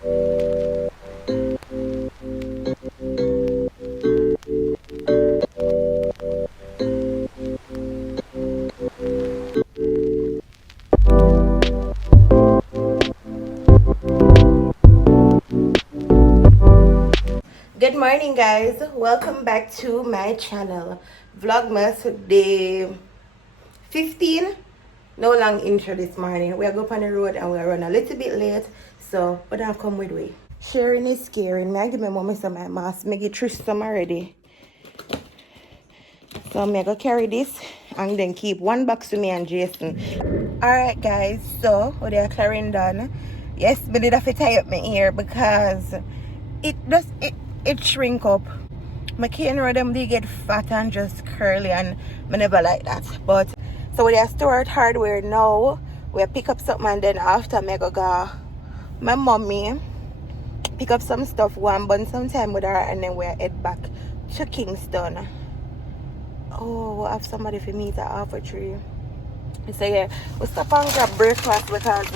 Good morning, guys. Welcome back to my channel. Vlogmas day 15. No long intro this morning. We are going on the road and we are run a little bit late. So, but I'll come with me. Sharing is scaring. I give my mommy some of my mask. Make it Trish some already. So I'm gonna carry this and then keep one box to me and Jason. Alright guys, so what they are clearing done. Yes, but did have to tie up my ear because it shrink up. My cane road them they get fat and just curly and I never like that. But so we are store at hardware now. We pick up something and then after me go my mommy pick up some stuff one bun sometime with her and then we head back to Kingston. Oh, we'll have somebody for me at half a tree. So yeah, we'll stop and grab breakfast because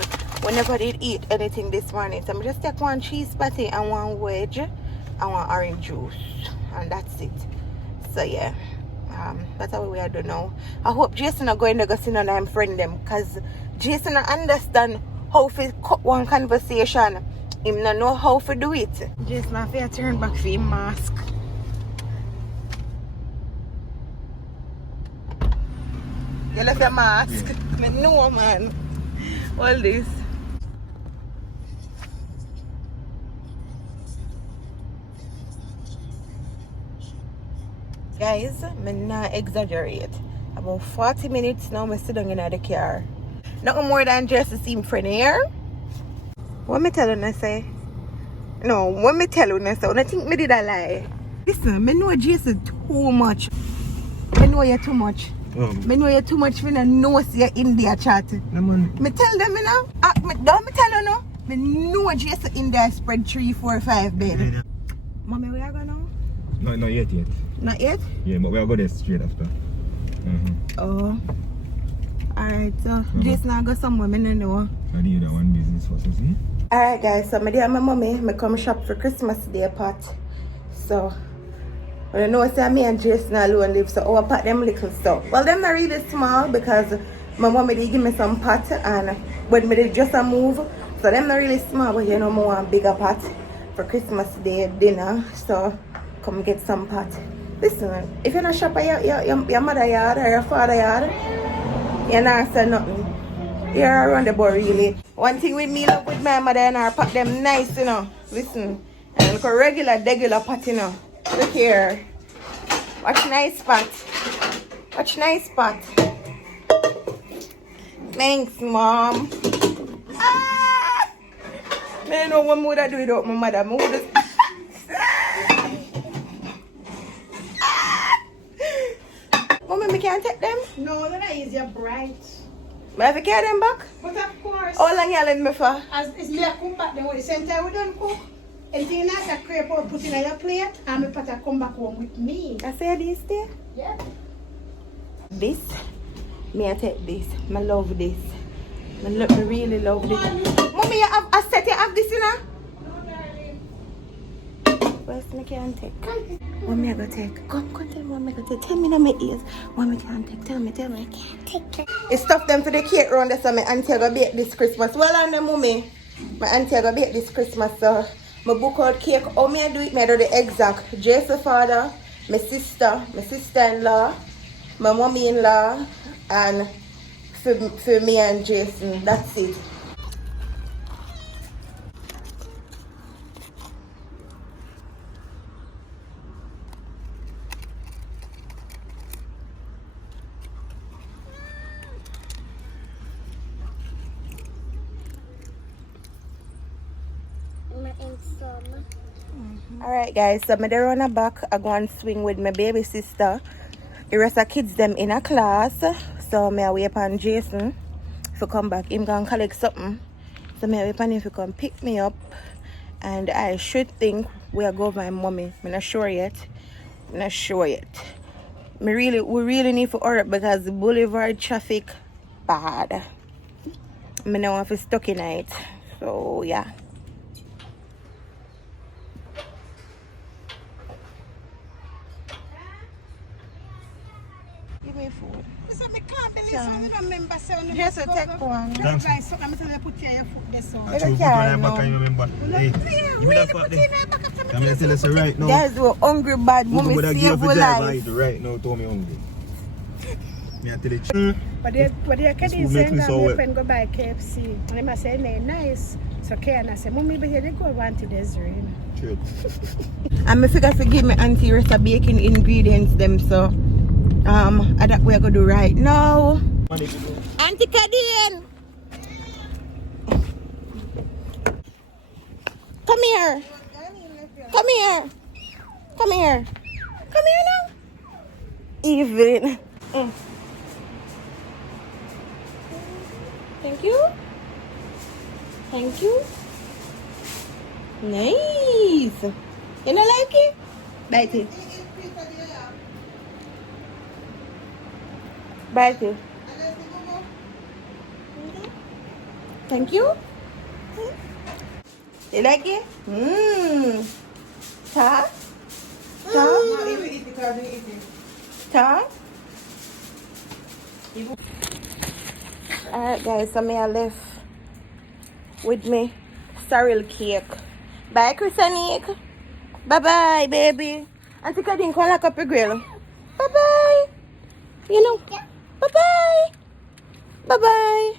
we never did eat anything this morning. So I'm just take one cheese patty and one wedge and one orange juice. And that's it. So yeah, that's how we are doing now. I hope Jason are going to go see none of them friend them because Jason understand how to cut one conversation. Him not know how to do it. Jason have to turn back for him mask. You left your mask. Yeah. No man. All this. Guys, I'm not exaggerate. About 40 minutes now I sit down in the car. Nothing more than just to see my friend here. What me telling you say? No, what me telling you say? I think me did a lie. Listen, I know Jason too much. I know you too much. I know you too much when I know you're in there chat. Me tell them you know. Don't me tell you no. I know Jason in there spread 3, 4, 5 bed. Mommy, where you going now? No, not yet. Not yet? Yeah, but we'll go there straight after. Oh. Alright, so Jason I go somewhere, I don't know. I need that one business first, you see? Alright guys, so I and my mommy I come shop for Christmas Day pot. So I know say me and Jason alone live, so I pack them little stuff. Well, them not really small because my mommy did give me some pot and when me did just a move. So them not really small, but you know I want bigger pot for Christmas Day dinner. So come get some pot. Listen, if you're not shop at your mother yard or your father yard, you're not say nothing. You're around the board really. One thing with me love with my mother and I pack them nice, you know. Listen, and look a regular pot, you know. Look here. Watch nice pot. Watch nice pot. Thanks, Mom. Ah! I don't know what would I do without my mother. Mommy, me can't take them? No, that is your bright. May I have to carry them back? But of course, How long you lend me for? as it's me I come back then with the same time we don't cook. Anything nice I crepe or put in your plate and me put I come back home with me. I say this there? Yeah. This, me I take this. I love this. I really love this. Mommy, you have a set, you have this, you know? No, darling. Where's me can take? What me I go take? Come tell me what me I go take. Tell me in my ears. What me can take? Tell me. I can't take it. It's stuff them for the cake round there, so my auntie I go bake this Christmas. Well on the mommy. My auntie I go bake this Christmas, so my book out cake. How me I do it? Me I do the exact. Jason's father, my sister-in-law, my mommy-in-law, and for me and Jason. That's it. Alright guys, so I'm there on the back. I go and swing with my baby sister. The rest of kids them in a class. So I wait upon Jason to come back. Him gonna collect something. So I wait upon him to come pick me up. And I should think we are going with my mommy. I'm not sure yet. We really need to hurry up because the boulevard traffic bad. I don't want to stuck in it. So yeah. chance. Remember, so Just a take one. Thanks. Right, so I'm going to put your foot there, so. Make a True, car, back no. and remember. Hey, give me that fuck there. I'm going to tell you right now. Guys, we're hungry bad. Mommy Would I save give our you drive life. right now, told me hungry. Me I tell you. But they can food makes me send so my wet. friend go buy KFC. And they must say, "Nay, nice." So Ken, I say, "Mommy, but here they go want to this rain." True. And I forgot to give me auntie rest of baking ingredients them, so that we're gonna do right now. Auntie Kadeen, come here. Come here. Come here. Come here now. Evelyn. Thank you. Thank you. Nice. You don't like it? Bite it. Bite it. Thank you. You like it? Mmm. Ta? Ta? Ta? Alright guys, so me I left with me cereal cake. Bye Chris and Nick. Bye bye baby. Auntie Kadeen can lock up your grill. Bye bye. You know. Bye bye. Bye bye.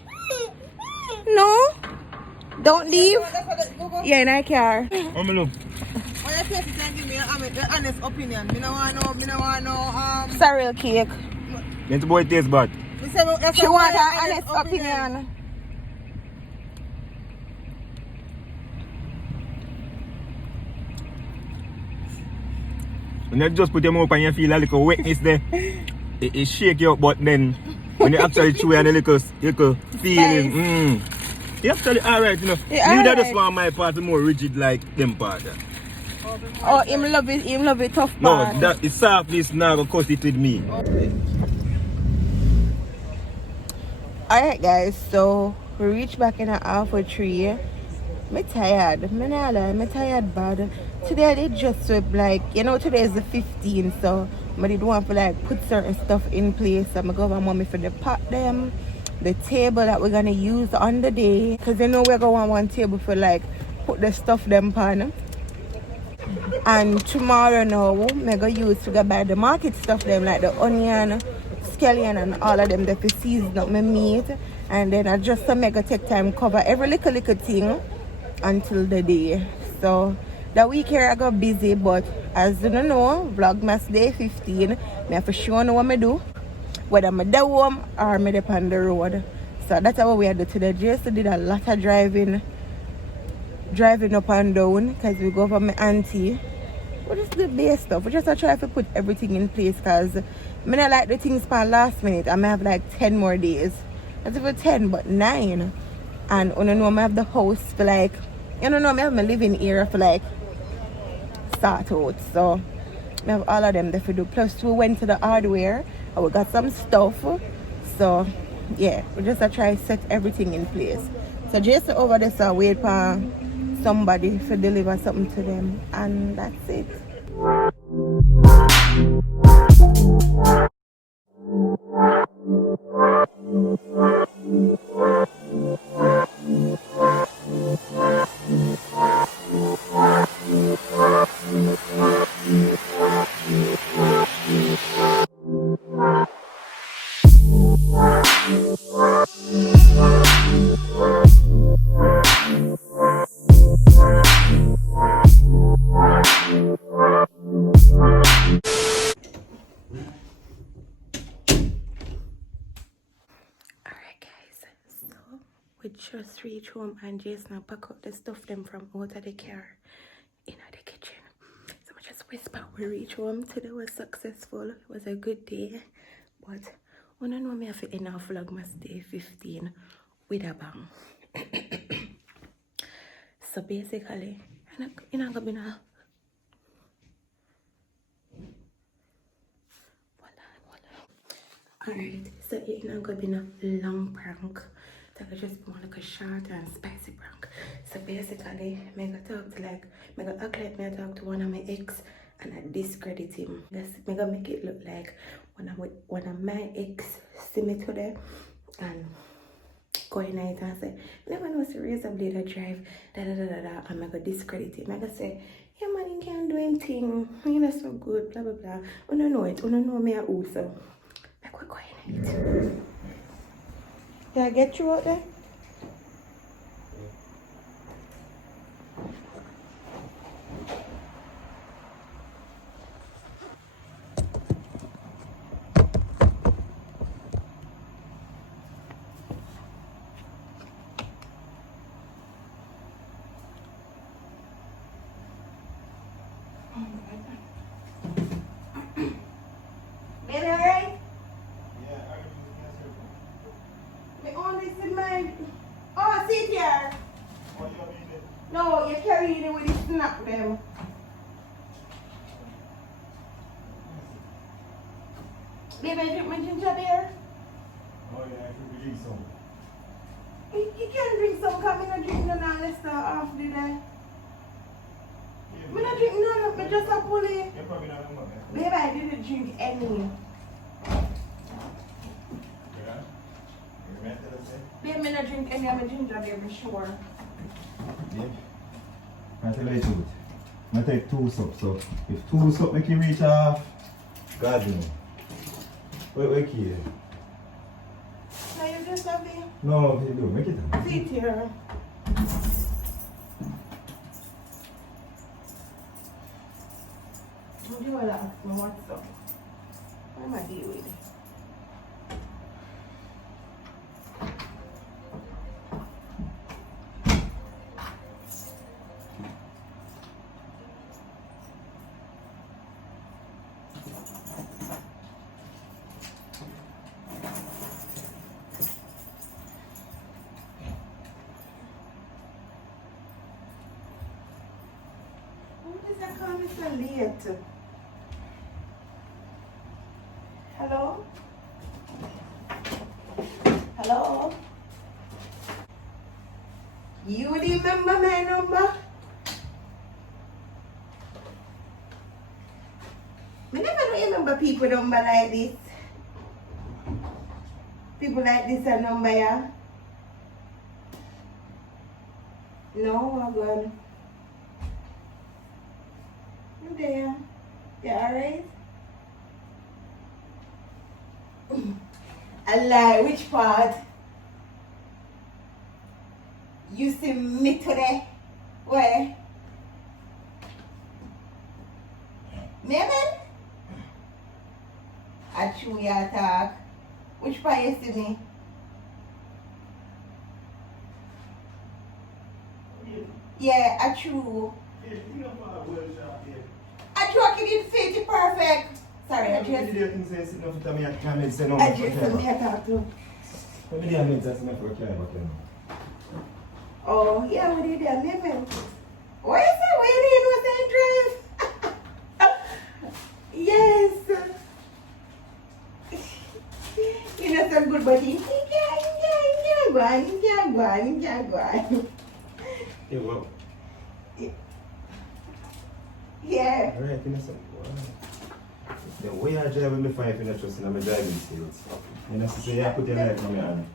No? Don't leave. Yeah, in our car. Come look. When you taste it and give me your honest opinion, me no want no Cereal cake. Then the boy tastes bad. Me say that's She a want your her honest opinion. When you just put your mouth and you feel a little wetness there, it shake you up, but then when you actually chew and a little feeling, you actually alright, you know. Yeah, Me that alright. just want my part more rigid like them part. Oh, him love it tough No, part. that it's softness now go cut it with me. Alright guys, so we reached back in a half a tree. Me tired. Me not lie, me tired bad. Today I did just sweep like, you know, today is the 15th, so I did want to like put certain stuff in place. So I'm going to go over mommy for the pot them, the table that we're going to use on the day. Because you know we're going to want one table for like put the stuff them on. And tomorrow now, I'm going to use to go buy the market stuff them like the onion, scallion and all of them that for season up my meat. And then I just make a take time cover every little thing until the day. So the week here I got busy, but as you know, Vlogmas day 15, I have to show you what I do, whether I'm at home or I'm on the road. So that's how we had to today. Just did a lot of driving up and down because we go for my auntie. What is the base stuff? We just try to put everything in place because I don't like the things for last minute. I may have like 10 more days. Not even 10, but 9. And you know, I have the house for like, you know, I have my living area for like start out. So I have all of them there to do. Plus we went to the hardware and we got some stuff. So yeah, we just try to set everything in place. So just over there, so wait for somebody to deliver something to them, and that's it. We just reach home and Jason pack up the stuff them from out of the car in the kitchen. So I just whisper we reach home. Today was successful. It was a good day. But I don't know me if it enough Vlogmas day 15 with a bang. So basically, you know gonna be now. Alright, so it's not gonna be a long prank. So I just want like a short and spicy prank. So basically, I talk to like, I act like I talk to one of my ex and I discredit him. I'm gonna make it look like one of my ex see me today and go in it and say, never know it's a razor blade I drive, I'm gonna discredit him. I'm gonna say, yeah man, you can't do anything, you're not so good, blah blah blah. You don't know it, you don't know me also. Like we're going in it. Did I get you out there? Baby, alright? Me only see my... Oh, sit here. No, you carry it with the snap them. Baby, I drink my ginger beer. Oh yeah, I should drink some. You can drink some, because I'm not drinking none unless they're off the day. I'm not drinking none, I'm just a pulley. You're probably not hungry, man. Baby, I didn't drink any. Babe, I'm not drink any of my ginger beer, I'm sure. Yeah. I tell you the truth. I take 2 sups, so if 2 sups make you reach half, God you know. Wait, here. Now you just have it. No, you do, make it. Sit here. Would you want to ask me what's up? What am I dealing with? What is that coming so late? Hello? Hello? You remember my number? I never remember people number like this. People like this a number, yeah? No, I'm good. You there? You alright? I lie, which part? You see me today? Where? Maybe? I chew your talk. Which part you see me? Yeah, I chew. I chew, I didn't fit it perfect. Sorry, I just... I just me a talk to. Oh, yeah, what did you do? What is it? Where you drive? Yes. You know some good body. Go on. Yeah, well. Yeah. Alright, you know something. The way I drive with me fine if you're not trusting my driving skills. You know, so you put your life on your hand.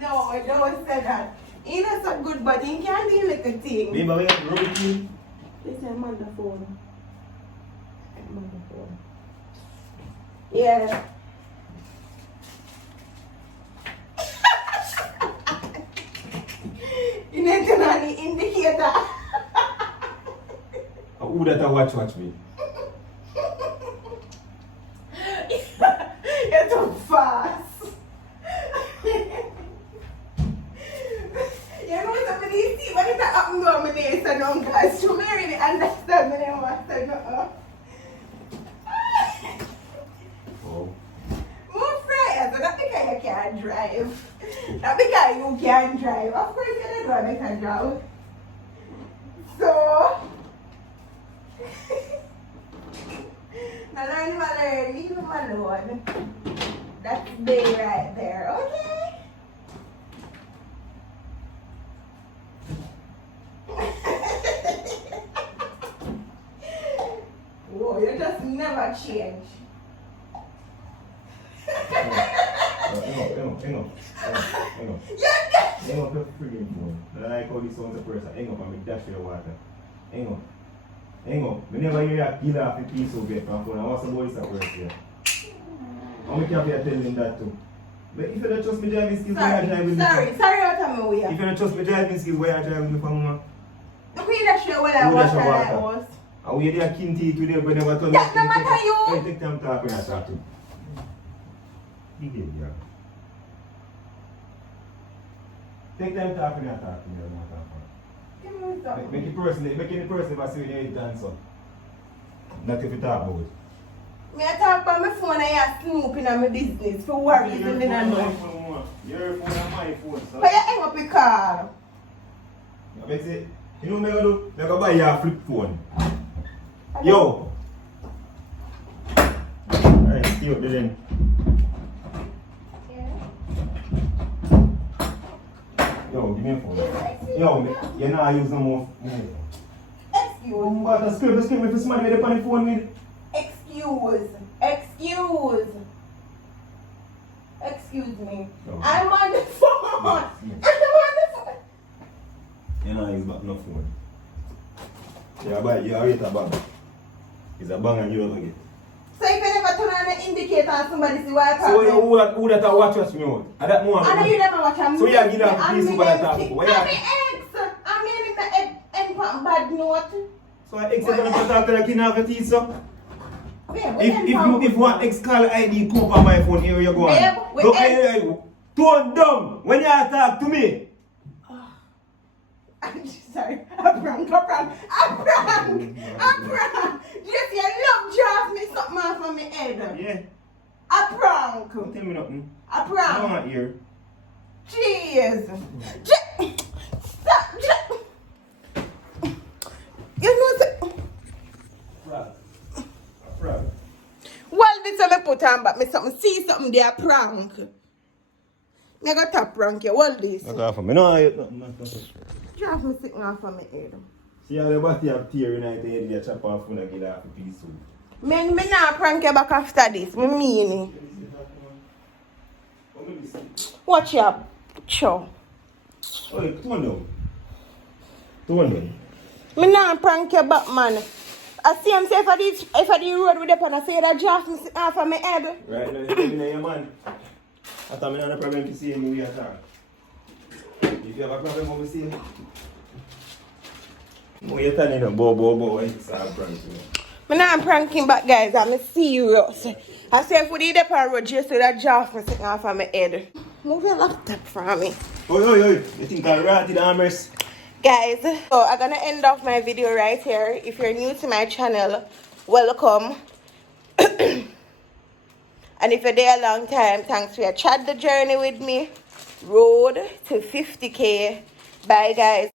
No, I don't say that. You know some good body. You can't deal with the thing. Baby, we have rubber key. This is my phone. Yeah. You need to know the indicator. Who that watch me? You're too fast. You know somebody see what is that happening to me there, so no, guys, you may really understand me now, so no. Oh. Move right, so not because you can't drive. Not because you can't drive. Of course you don't know I can drive. So now learn what learn, leave him alone. That's day right there, okay? Whoa, you're never change. Hang on. Hang on, the friggin' phone. I like how this sounds a person. Hang on, I'm dash your water. Hang on. We never hear a killer off the piece of it from phone. I want somebody to work here. How many can be telling him that too? But if you don't trust me driving skills, why are you driving me? Sorry, what am I with you? If you don't trust me driving skills, why are you driving me from mama? Look at that shit when I wash my house. And we had a kin teeth today, but never told me. That no matter you. Hey, take time to talk when I talk to you. Big deal, yeah. Take time to talk when I talk to you. Give me some. Make it personal, make any person if I see you need to answer. Not if you talk about it. Me I talk about my phone and you snooping on my business for what reason then I know. Your phone and my phone, so. But you hang up your car. I bet say, you know what I'm going to do? I'm going to buy you a flip phone. Yo! Alright, see you then. Yo, give me a phone. Yo, you're not using no more. Excuse. But the script if it's money on the phone with. Excuse me. No. I'm on the phone. Yes. I'm on the phone. You're not using no phone. You already a bang. It's a bang and you don't get. So if you never turn on the indicator and somebody see why I So who that watch me out? At that moment. I know you never watch a So you give them a piece of that talk. I'm in the egg bad note. So I exit when I talk to the king of the teeth, so. If you want X-Call ID, come on my phone, here you go on. Look, hey, tone dumb when you talk to me. I'm sorry. I prank. Just you love draft me something off of my head. Yeah. I prank. Don't tell me nothing. I I prank. don't want ear. Jeez. Stop. You know Frog. well, this I put on but me something see something there prank. Me got to prank you. Well this. Look off of me. No, Draft me sitting off of my head. see how the body have tear in the head, you chop off and get off a piece of. Me not prank you back after this. Me mean it. Watch your show. Oh, tone down. Me not prank you back, man. I see him say if I the road with the pan, I say that draft me sitting off of my head. Right now, you're telling me, man. I thought I had a problem to see me we attack. If you have a problem, what we see? You're telling me, bo, it's a prank. Me not pranking back, guys. I'm serious. I say if we the pan road, just say that draft me sitting off of my head. Move your laptop from me. Oi. You think I'm right in the armors? Guys, so I'm gonna end off my video right here. If you're new to my channel, welcome. And if you're there a long time, thanks for your chat the journey with me. Road to 50K. Bye guys.